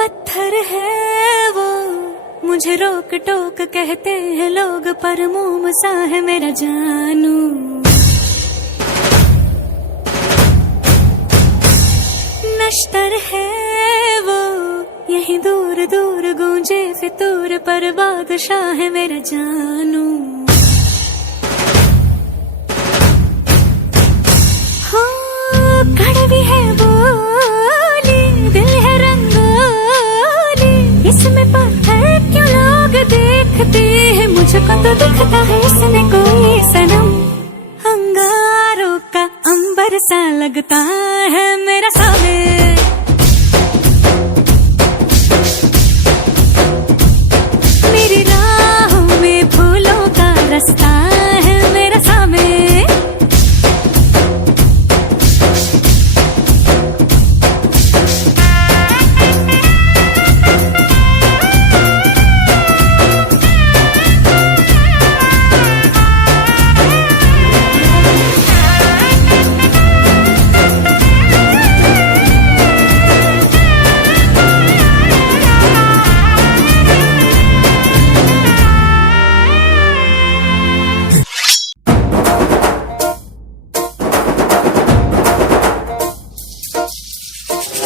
पत्थर है वो, मुझे रोक टोक कहते हैं लोग, पर मोम सा है मेरा जानू। नश्तर है वो, यही दूर दूर गूंजे फितूर, पर बादशाह है मेरा जानू। हो कड़वी है बोली, दिल है रंगोली, इसमें पत्थर क्यों लोग देखते हैं, मुझको तो दिखता है इसमें कोई सनम। अंगारों का अंबर सा लगता है मेरा सामने, मेरी राहों में फूलों का रास्ता है मेरा सामने।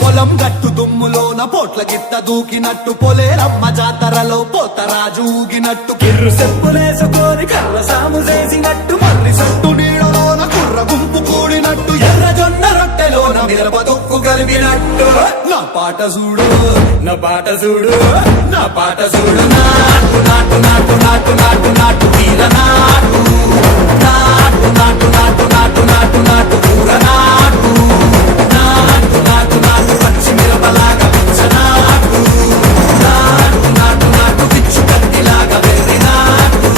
పొలం గట్టు దుమ్ములోన పోట్ల గిట్ట దూకినట్టు, పొలేరమ్మ జాతరలో పోతరాజు ఊగినట్టు, కిర్రు సెప్పులేసుకొని కర్ర సాము చేసినట్టు, మర్రి సట్టు నీడలోన కుర్ర గుంపు కూడినట్టు, ఎర్ర జొన్న రొట్టెలోన మిరప దొక్కు కలిపినట్టు. నా పాట చూడు, నా పాట చూడు, నా పాట చూడు, నాటు నాటు నాటు నాటు నాటు నాటు తీర నాటు, నాటు నాటు నాటు నాటు నాటు నాటు కూర నాటు, నాటు నాటు నాటు పచ్చి మిరపలాగా పిచ్చ నాటు, నాటు నాటు నాటు పిచ్చు కత్తిలాగా వెర్రి నాటు.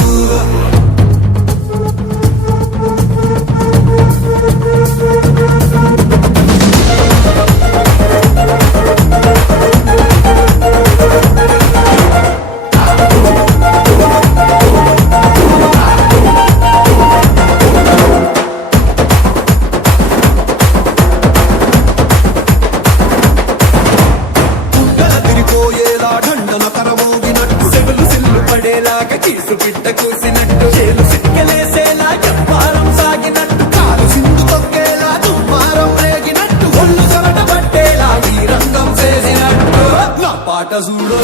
కీసు బిడ్డ కూసినట్టు, చేలు సిక్కలేసేలా ఎవ్వారం సాగినట్టు, కాలు సింధు తొక్కేలా దుమ్మారం రేగినట్టు, ఒళ్ళు సొరట పట్టేలా వీరంగం చేసినట్టు. నా పాట చూడు,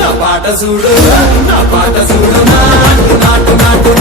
నా పాట చూడు, నా పాట చూడు, నాటు నాటు నాటు